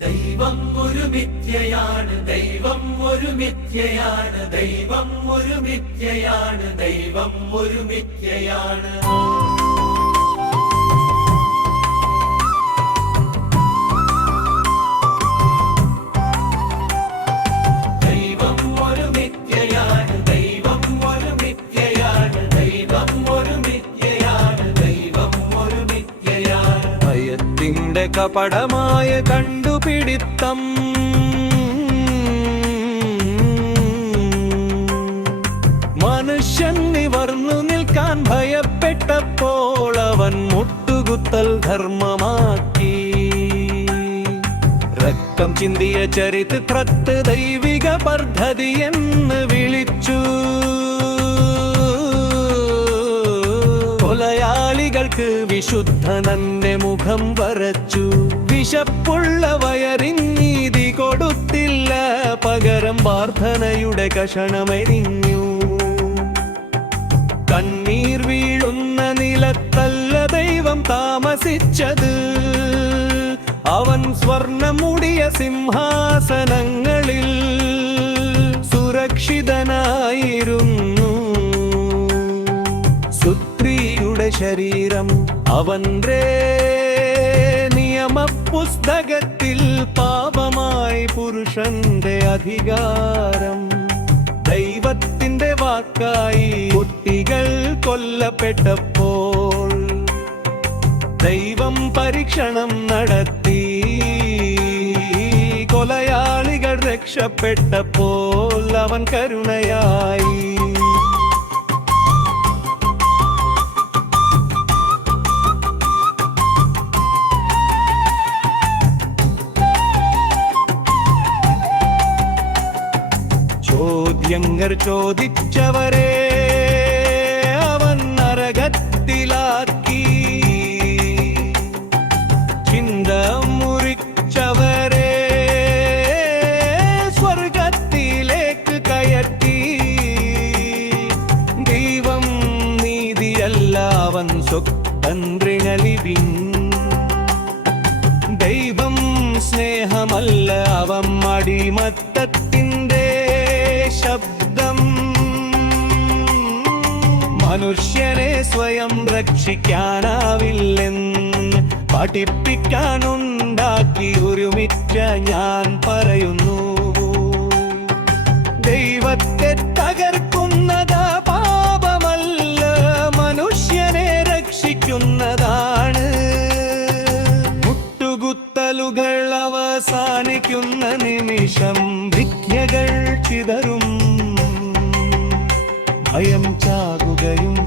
ദൈവം ഒരു മിഥ്യയാണ് ദൈവം ഒരു മിഥ്യയാണ് ദൈവം ഒരു മിഥ്യയാണ് ദൈവം ഒരു മിഥ്യയാണ്. ദൈവം ഒരു ദൈവം ഒരു ദൈവം ഒരു ദൈവം ഒരു ഭയത്തിന്റെ കപടമായ കണ്ടുപിടിത്തം മനുഷ്യൻ നിവർന്നു നിൽക്കാൻ ഭയപ്പെട്ടപ്പോൾ അവൻ മുട്ടുകുത്തൽ ധർമ്മമാക്കി. രക്തം ചിന്തിയ ചരിത്രത്ത് ദൈവിക പദ്ധതി എന്ന് വിളിച്ചു. കൊലയാളികൾക്ക് വിശുദ്ധനന്റെ മുഖം വരച്ചു. വിശപ്പുള്ള വയറിൻ നീതി കൊടുത്തില്ല. പകരം പ്രാർത്ഥനയുടെ കഷണമെരിഞ്ഞു കണ്ണീർ വീഴുന്ന നിലത്തല്ല ദൈവം താമസിച്ചത്. അവൻ സ്വർണമുടിയ സിംഹാസനങ്ങളിൽ സുരക്ഷിതനായിരുന്നു. സുത്രിയുടെ ശരീരം അവന്റെ നിയമപുസ്തകത്തിൽ പാപമായി പുരുഷന്റെ അധികാരം. ദൈവത്തിന്റെ വാക്കായി കുട്ടികൾ കൊല്ലപ്പെട്ടപ്പോൾ ദൈവം പരീക്ഷണം നടത്തി. കൊലയാളികൾ രക്ഷപ്പെട്ടപ്പോൾ അവൻ കരുണയായി ചോദ്യങ്ങൾ ചോദിച്ചവരെ അവൻ നരകത്തിലാക്കി ചിന്ത മുറിച്ചവരെ സ്വർഗത്തിലേക്ക് കയറ്റി ദൈവം നീതിയല്ല അവൻ സ്വതന്ത്രിണലിവിൻ മനുഷ്യനെ സ്വയം രക്ഷിക്കാനാവില്ലെന്ന് പഠിപ്പിക്കാനുണ്ടാക്കി ഒരുമിച്ച ഞാൻ പറയുന്നു. ദൈവത്തെ തകർക്കുന്നത് പാപമല്ല മനുഷ്യനെ രക്ഷിക്കുന്നതാണ്. മുട്ടുകുത്തലുകൾ അവസാനിക്കുന്ന നിമിഷം വിദ്യകൾ ചിതറും. ഭയം ചാകുകയും